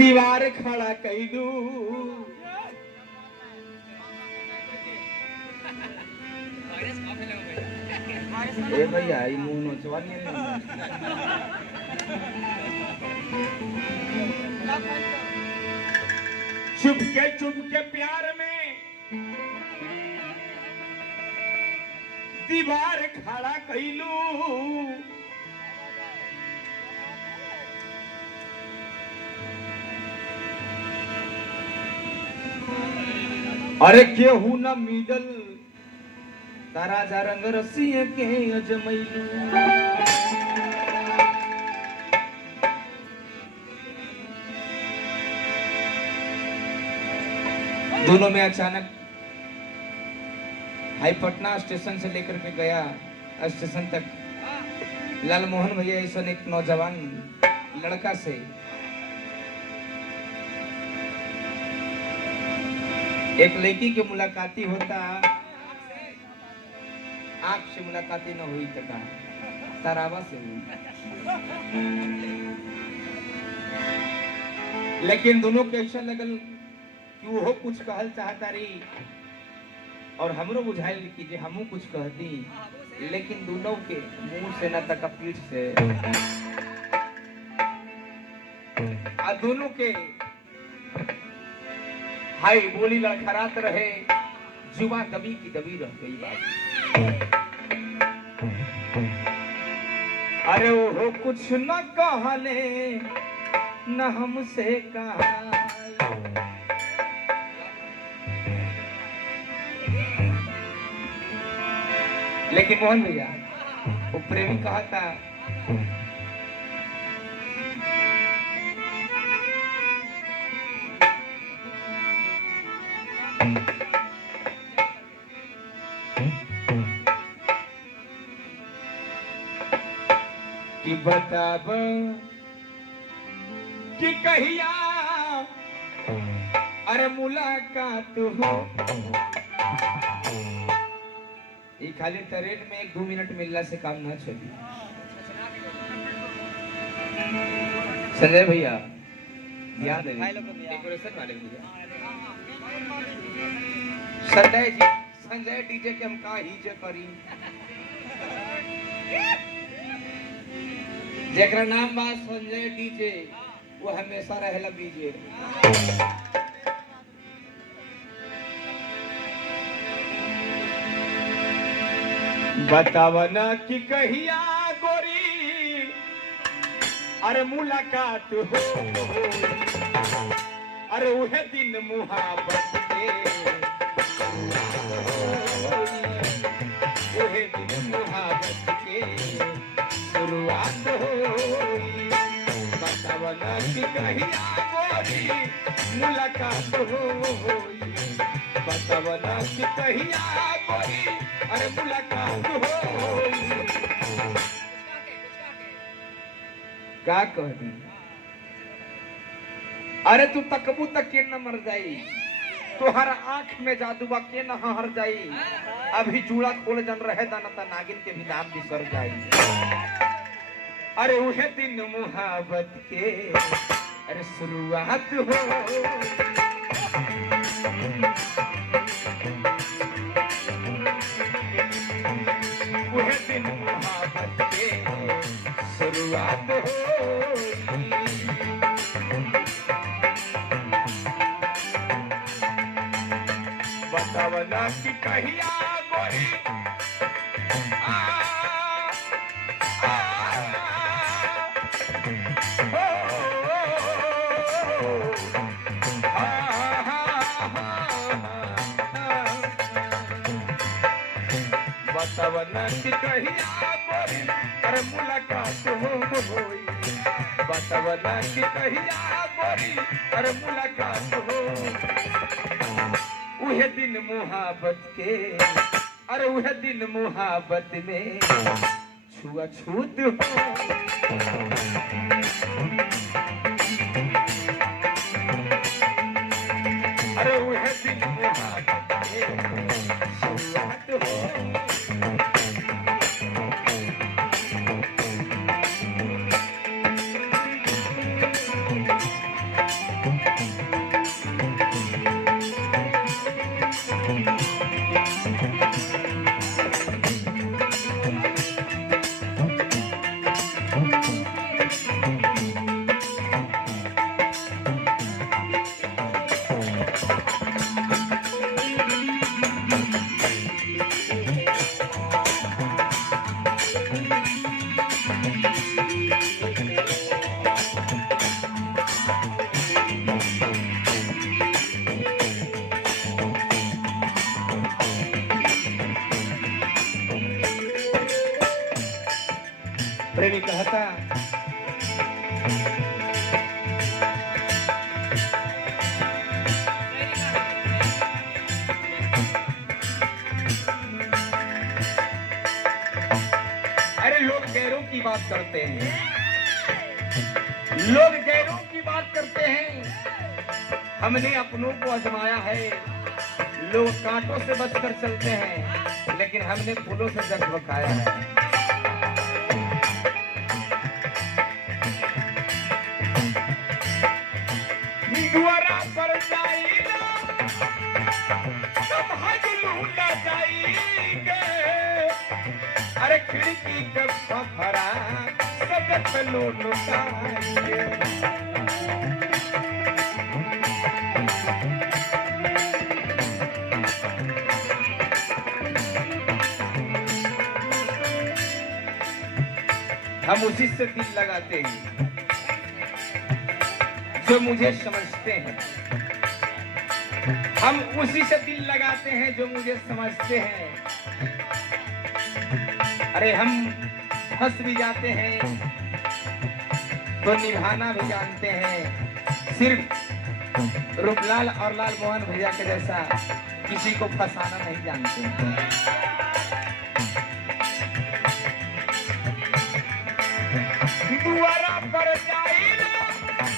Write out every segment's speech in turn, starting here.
दीवार खड़ा कैलू ए भैया ई मुंह नोचवानी चुपके प्यार में दीवार खड़ा कैलू अरे केहू न मिडल तारा जा रंग रसिए के अजमैलू दोनों में अचानक हाई पटना स्टेशन से लेकर के गया स्टेशन तक लालमोहन भैया ऐसा एक नौजवान लड़का से एक लड़की के मुलाकाती होता आंख से मुलाकाती न हुई तो तारावा से हुई लेकिन दोनों के ऐसा लगल कि वो कुछ कहल चाहता रही और हमरो बुझाइल कि जे हमहू कुछ कहती लेकिन दोनों के मुंह से न तक पीठ से आ दोनों के हाई बोली लड़खड़ात रहे जुबान दबी की दबी रह गई बात अरे वो कुछ न कहले न हमसे कहा लेकिन मोहन भैया वो प्रेमी कहा था कि बताब कि कहिया अरे मुलाकात हो ये खाली ट्रेन में 1-2 मिनट मिलने से काम ना चली संजय भैया याद है डेकोरेशन वाले भैया संजय डीजे के हम का ही जे करी जेकरा नाम बा संजय डीजे वो हमेशा रहेला बीजे बतावना कि कहिया गोरी अरे मुलाकात हो अरे उहे दिन मुहाबत के उहे दिन मुहाबत के शुरुआत होई बतावना कि कहिया गोरी मुलाकात होई बतावना कि कहिया गोरी अरे मुलाकात होई का कहनी अरे तू तकबू तक के न मर जाई तोहर आंख में जादूबा के न हर जाई अभी चूड़ा खोल जन रहे दाना नागिन के भी नाम बिसर जाई अरे उहे दिन मुहाबत के अरे शुरुआत हो उहे दिन मुहाबत के शुरुआत हो बतावना कि कहिया गोरी बतावना कि कहिया गोरी अरे मुलाकात होई बतावना कि कहिया गोरी अरे मुलाकात हो उहे दिन मुहाबत के अरे उहे दिन मुहाबत में छुआछूत हो अरे उहे दिन मुहाबत में शुरुआत हो प्रेमी कहता अरे लोग गैरों की बात करते हैं, लोग गैरों की बात करते हैं, हमने अपनों को आजमाया है। लोग कांटों से बचकर चलते हैं, लेकिन हमने फूलों से जग बकाया है। द्वारा पर जाइला तब हजलू न जाइगे, अरे खिड़की का भरा सब लोग लुटाएंगे। हम उसी से दिल लगाते हैं जो मुझे समझते हैं, हम उसी से दिल लगाते हैं जो मुझे समझते हैं। अरे हम हंस भी जाते हैं तो निभाना भी जानते हैं, सिर्फ रूपलाल और लाल मोहन भैया के जैसा किसी को फंसाना नहीं जानते हैं। दुआरा पर जाइला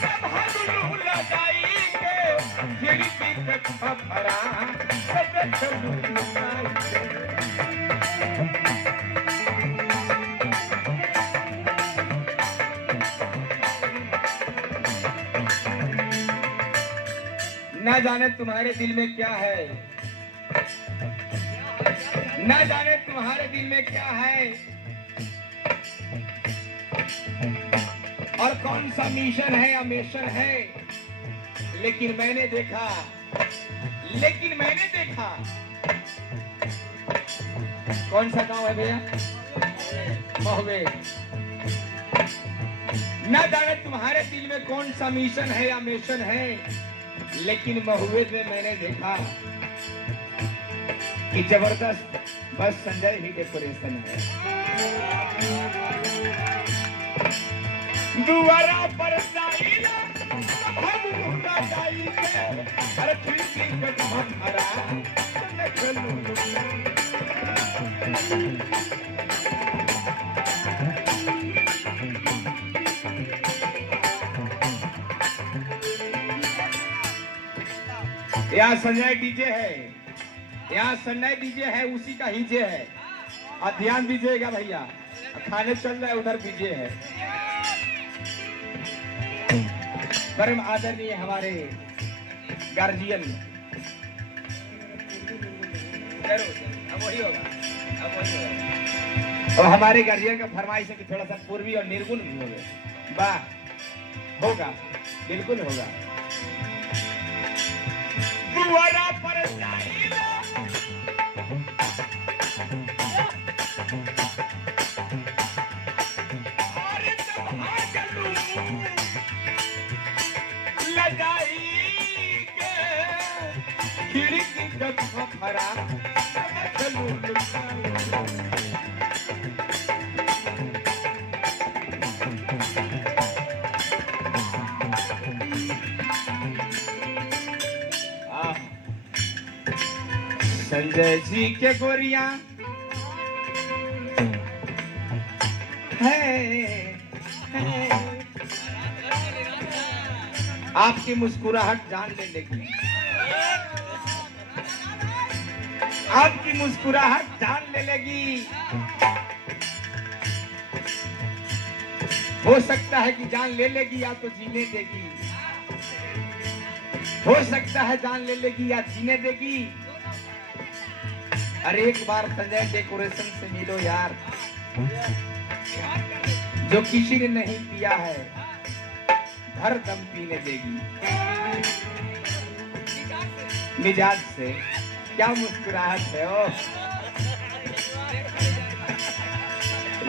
तब हजलू लगाइके, खिड़की का भरा सब लुटाएंगे। न जाने तुम्हारे दिल में क्या है, न जाने तुम्हारे दिल में क्या है, और कौन सा मिशन है या मिशन है। लेकिन मैंने देखा कौन सा गांव है भैया? महुए। न जाने तुम्हारे दिल में कौन सा मिशन है या मिशन है, लेकिन महुए में मैंने देखा कि जबरदस्त बस संजय ही डेकोरेशन है। दुआरा पर जाइला तब हजलू न जाइगे, अरे खिड़की का भरा सब लुटाएंगे। यहाँ संजय डीजे है, यहाँ संजय डीजे है, उसी का हीजे है। और ध्यान दीजिएगा भैया, खाने चल रहा है उधर डीजे है। परम आदरणीय हमारे गार्जियन, अब वही होगा, अब वही होगा। और हमारे गार्जियन का फरमाइश है कि थोड़ा सा पूर्वी और निर्गुण भी होगा। वाह, होगा, बिल्कुल होगा। दुआरा पर जाइला अरे तब हजलू लगाइगे, खिड़की का भरा सब लुटाएंगे। संजय जी के गोरिया है, आपकी मुस्कुराहट जान ले लेगी, आपकी मुस्कुराहट जान ले लेगी। हो सकता है कि जान ले लेगी या तो जीने देगी, हो सकता है जान ले लेगी या जीने देगी। अरे एक बार संजय डेकोरेशन से मिलो यार, जो किसी ने नहीं पिया है हर दम पीने देगी। मिजाज से क्या मुस्कुराहट है, ओ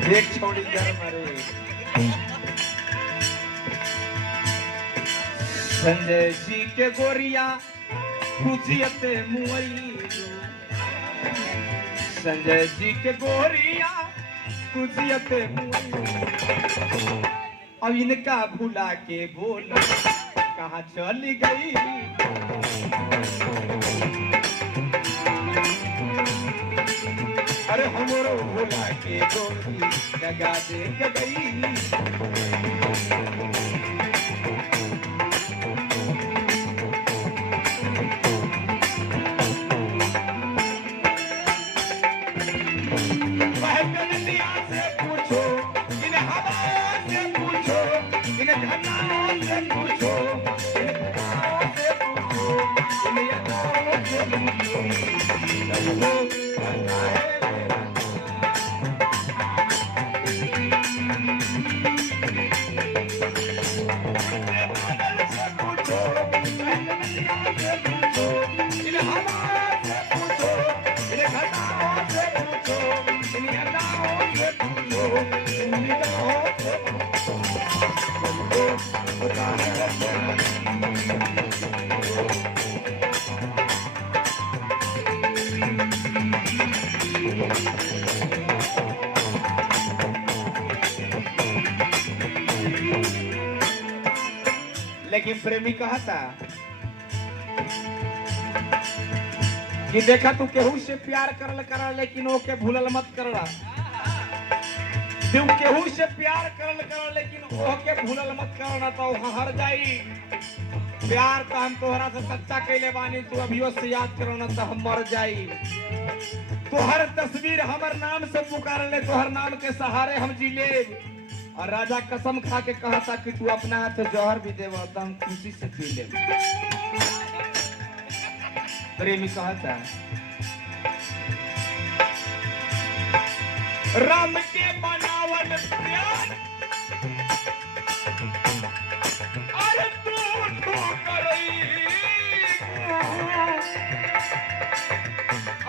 देख छोड़ी कर मरे। संजय जी के गोरिया खुशियते मुई, संजय जी के गोरिया तू जियते अब इनका भुला के बोल कहाँ चली गई। अरे हमरो भुला के बोल लगा दे के गई। लेकिन प्रेमी कहा था कि देखा तू केहू से प्यार करल करा लेकिन ओके भूलल मत करला। तू केहू से प्यार करल करा लेकिन ओके भूलल मत करना तो हर जाई। प्यार तो हम तोहरा से सच्चा कैले बानी, तू अभियो से याद करो ना तो हम मर जाई। तोहर तस्वीर हमर नाम से पुकार ले, तोहर नाम के सहारे हम जी ले। और राजा कसम खा के कहा था कि तू अपना हाथ जौहर भी देव तो हम खुशी से पी ले। प्रेमी कहा था राम के बनावल प्यार अरे तू करई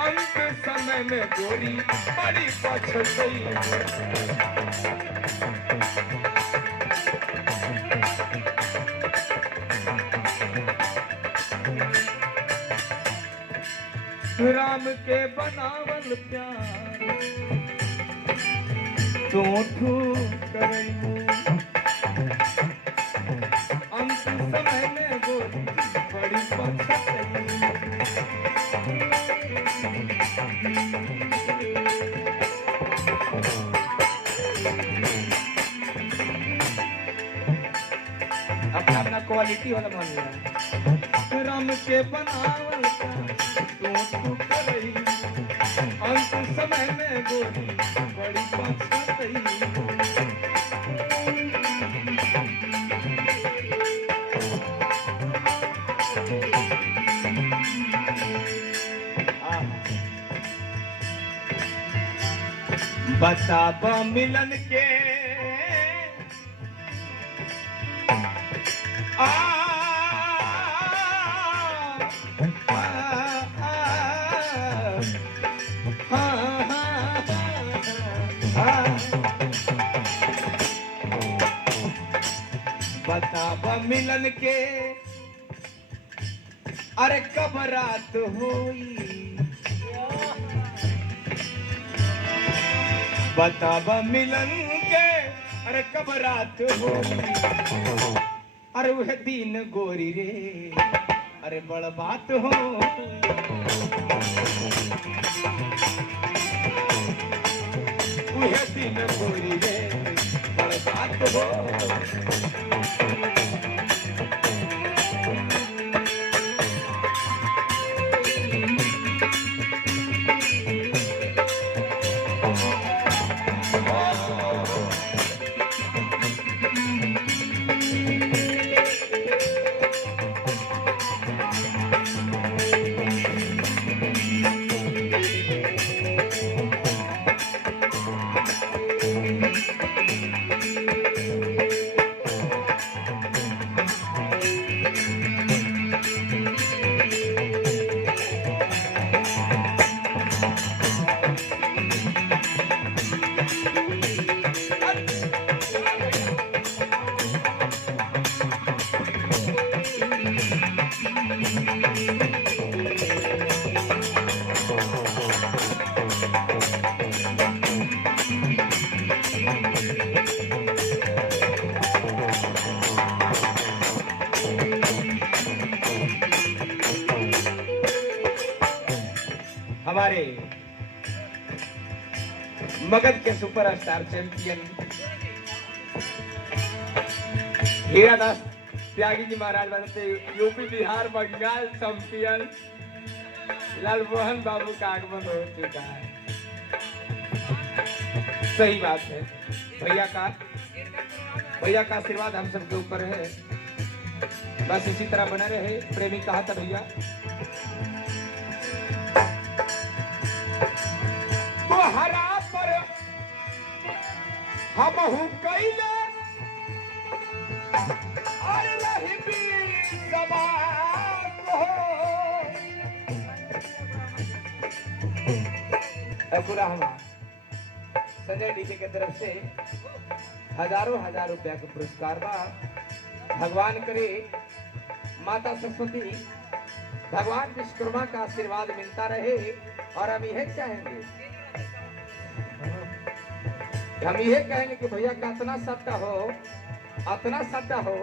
अंत समय में गोरी बड़ी पछतई। राम के बनावल प्यार तू करई अंत समय में गोरी बड़ी पछतई। अपना क्वालिटी वाला मान लिया। राम के बनावल तू करई अंत समय में गोरी बड़ी पछतई। बताब मिलन के बताब मिलन के अरे कब रात हुई। बताब मिलन के अरे कब रात हुई। अरे वह दिन गोरी रे अरे बड़ बात हो। वह दिन गोरी रे बड़ बात हो। हमारे मगध के सुपरस्टार चैंपियन हीरादास त्यागी जी महाराज बनते यूपी बिहार बंगाल चैंपियन लालमोहन बाबू का आगमन हो चुका है। सही बात है, भैया का आशीर्वाद हम सबके ऊपर है, बस इसी तरह बना रहे। प्रेमी कहा था भैया तोहरा पर हम हूँ कैले और रही भी सवाल हो। पूरा हम संजय डीजे की तरफ से हजारों रुपया का पुरस्कार बा। भगवान करे माता सरस्वती भगवान विश्वकर्मा का आशीर्वाद मिलता रहे। और हम यह चाहेंगे कि भैया का इतना सट्टा हो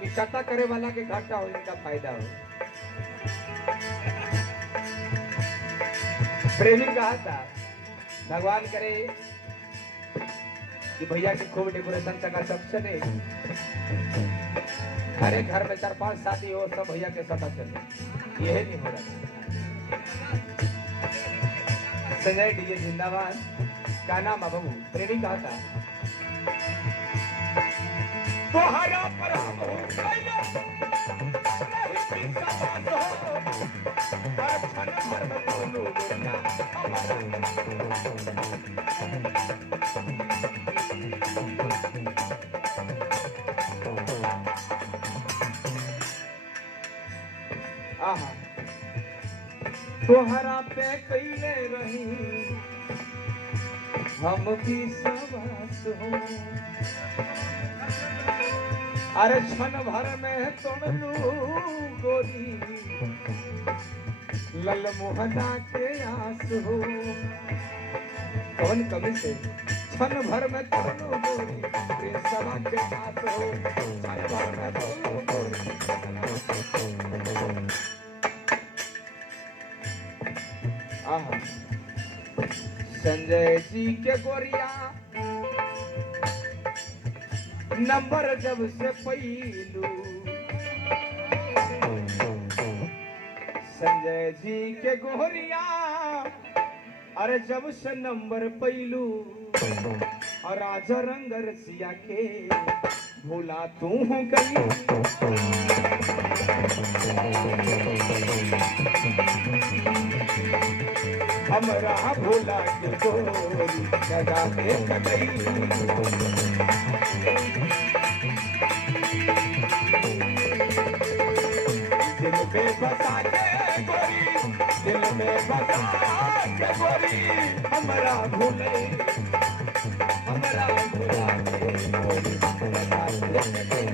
कि सट्टा करे वाला के घाटा हो, इनका फायदा हो। प्रेमी कहा था भगवान करे कि भैया की खूब डेकोरेशन चकाचक चले, हर एक घर में 4-5 शादी हो, सब भैया के साथ चले। यह नहीं हो रहा। संजय डीजे जिंदाबाद। क्या नाम है बाबू? प्रेमी कहा था तोहरा पर हम हो कैले रही भी सवाल हो। क्षण भर में दोनों गोरिया आहा तोहरा पे कैले रही हम भी सवास हो। अरे क्षण भर में तोड़लू गोरी ललमोहना के आस हो। कौन कवि से क्षण भर में तोड़लू गोरी सवा के आस हो। क्षण भर में तोड़लू गोरी। आहा संजय जी के गोरिया नंबर जब से पैलू। संजय जी के गोरिया अरे जब से नंबर पैलू। और राजा रंग रसिया के भूला तू गई। हमरा भूला के गोरी लगा के कटई। दिल में बसा के गोरी, दिल में बसा के गोरी हमरा भूले, हमरा भूला के गोरी लगा के कटई।